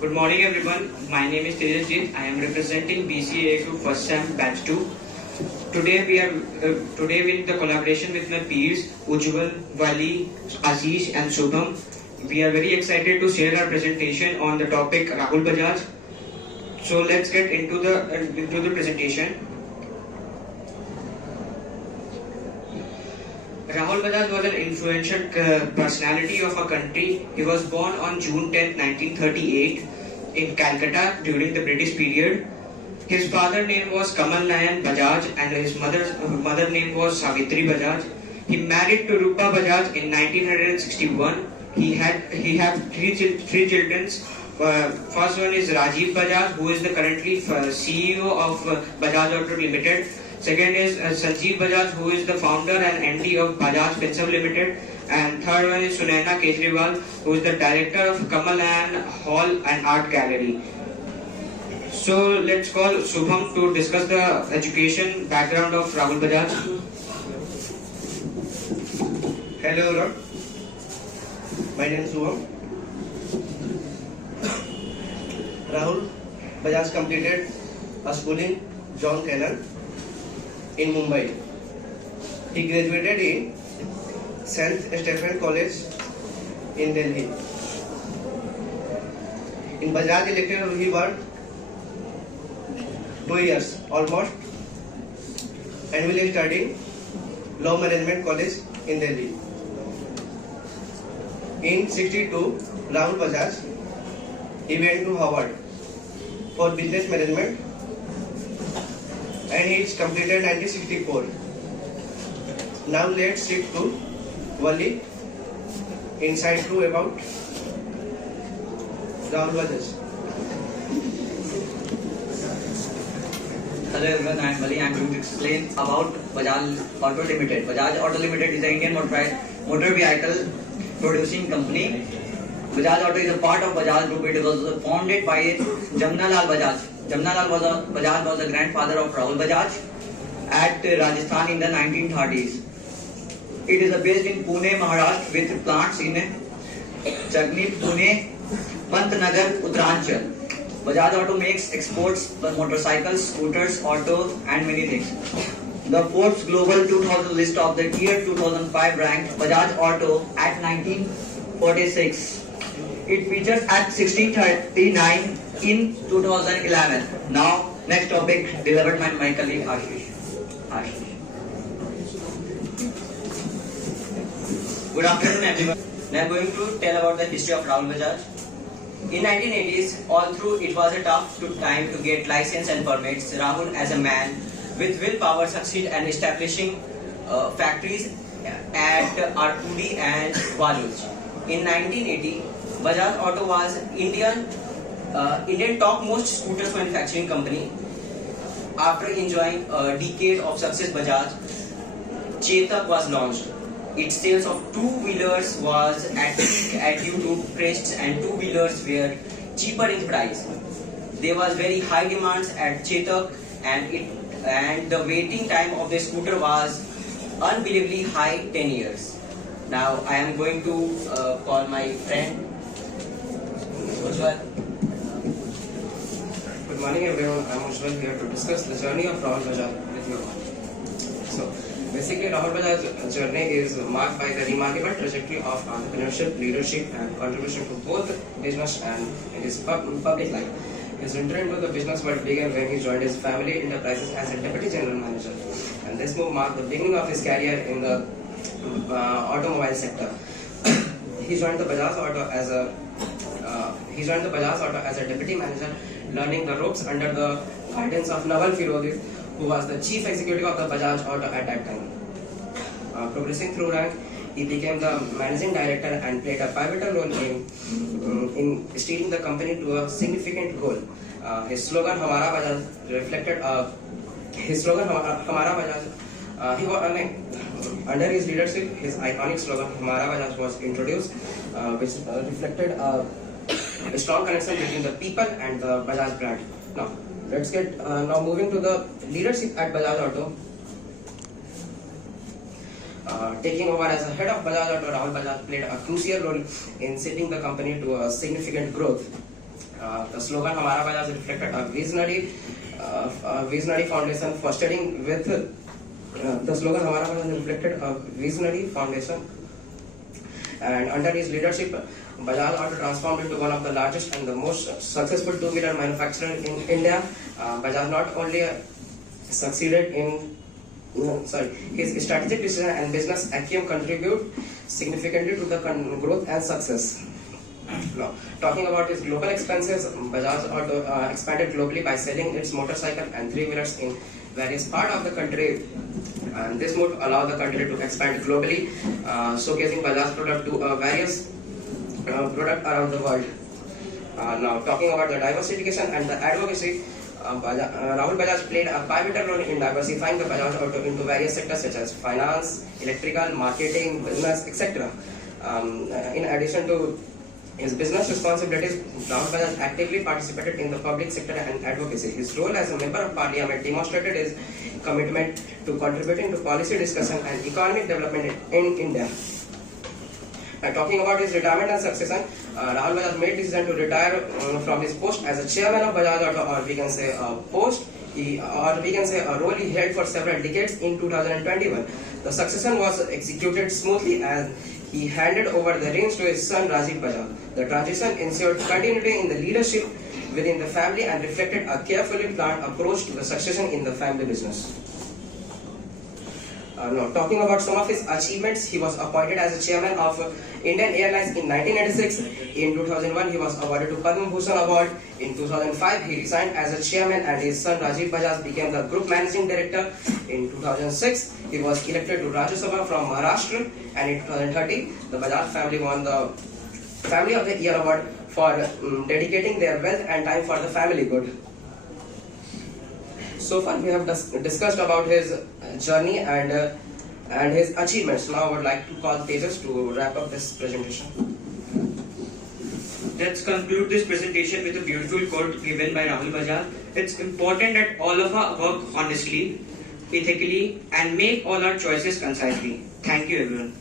Good morning everyone. My name is Tejasjit. I am representing BCAQ First Sem Batch 2. Today with the collaboration with my peers Ujjwal, Wali, Ashish and Shubham, we are very excited to share our presentation on the topic Rahul Bajaj. So let's get into the presentation. Rahul Bajaj was an influential personality of our country. He was born on June 10, 1938 in Calcutta during the British period. His father name was Kamal Nayan Bajaj and his mother name was Savitri Bajaj. He married to Rupa Bajaj in 1961. He had three children. First one is Rajiv Bajaj, who is the currently CEO of Bajaj Auto Limited. Second is Sanjeev Bajaj, who is the founder and MD of Bajaj Finserv Limited. And third one is Sunaina Kejriwal, who is the director of Kamal Nayan Hall and Art Gallery. So let's call Shubham to discuss the education background of Rahul Bajaj. Hello everyone, my name is Shubham. Rahul Bajaj completed a schooling John Cannon in Mumbai. He graduated in St. Stephen College in Delhi. In Bajaj Electric he worked 2 years almost and will studying Law Management College in Delhi. In 62, Rahul Bajaj he went to Harvard for business management and he completed 1964. Now let's shift to Wali insight to about Rahul Bajaj. Hello everyone, I am Wali. I am going to explain about Bajaj Auto Limited. Bajaj Auto Limited is an Indian motor vehicle producing company. Bajaj Auto is a part of Bajaj Group. It was founded by Jamnalal Bajaj. Jamnalal Bajaj was the grandfather of Rahul Bajaj at Rajasthan in the 1930s. It is based in Pune, Maharashtra with plants in Chagni, Pune, Pantnagar, Uttaranchal. Bajaj Auto makes exports motorcycles, scooters, autos and many things. The Forbes Global 2000 list of the year 2005 ranked Bajaj Auto at 1946. It features at 1639 in 2011. Now, next topic delivered by my colleague Ashish. Good afternoon everyone. I am going to tell about the history of Rahul Bajaj. In 1980s, all through it was a tough time to get license and permits. Rahul, as a man with willpower, succeeded in establishing factories at Arpudi and Waluj. In 1980, Bajaj Auto was Indian top most scooters manufacturing company. After enjoying a decade of success, Bajaj Chetak was launched. Its sales of two-wheelers was at peak due to crests and two-wheelers were cheaper in price. There was very high demands at Chetak and the waiting time of the scooter was unbelievably high, 10 years. Now I am going to call my friend Ujjwal. Good morning everyone, I am Ujjwal here to discuss the journey of Rahul Bajaj with you all. So basically Rahul Bajaj's journey is marked by the remarkable trajectory of entrepreneurship, leadership and contribution to both business and in his public life. His entry into the business world began when he joined his family enterprises as a deputy general manager, and this move marked the beginning of his career in the automobile sector. He joined the Bajaj Auto as a deputy manager, learning the ropes under the guidance of Naval Firodi, who was the chief executive of the Bajaj Auto at that time. Progressing through rank, he became the managing director and played a pivotal role in steering the company to a significant goal. His slogan "Hamara Bajaj" reflected under his leadership, his iconic slogan "Hamara Bajaj" was introduced, which reflected a strong connection between the people and the Bajaj brand. Now, let's get moving to the leadership at Bajaj Auto. Taking over as a head of Bajaj Auto, Rahul Bajaj played a crucial role in setting the company to a significant growth. The slogan "Hamara Bajaj" reflected a visionary foundation fostering with the slogan "Hamara Bajaj" reflected a visionary foundation, and under his leadership, Bajaj Auto transformed into one of the largest and the most successful two-wheeler manufacturer in India. Bajaj not only succeeded in his strategic decision and business acumen contribute significantly to the growth and success. Now, talking about his global expenses, Bajaj Auto expanded globally by selling its motorcycle and three-wheelers in various parts of the country, and this would allow the country to expand globally, showcasing Bajaj product to various product around the world. Now, talking about the diversification and the advocacy, Rahul Bajaj played a pivotal role in diversifying the Bajaj Auto into various sectors such as finance, electrical, marketing, business, etc. In addition to his business responsibilities, Rahul Bajaj actively participated in the public sector and advocacy. His role as a member of parliament demonstrated his commitment to contributing to policy discussion and economic development in India. Talking about his retirement and succession, Rahul Bajaj made decision to retire from his post as a chairman of Bajaj Auto, or we can say a role he held for several decades in 2021. The succession was executed smoothly as he handed over the reins to his son Rajiv Bajaj. The transition ensured continuity in the leadership within the family and reflected a carefully planned approach to the succession in the family business. Now, talking about some of his achievements, he was appointed as the chairman of Indian Airlines in 1986. In 2001, he was awarded to Padma Bhushan Award. In 2005, he resigned as a chairman and his son Rajiv Bajaj became the group managing director. In 2006, he was elected to Rajya Sabha from Maharashtra, and in 2013, the Bajaj family won the Family of the Year Award for dedicating their wealth and time for the family good. So far, we have discussed about his journey and his achievements. Now, I would like to call Tejas to wrap up this presentation. Let's conclude this presentation with a beautiful quote given by Rahul Bajaj. It's important that all of us work honestly, ethically, and make all our choices concisely. Thank you, everyone.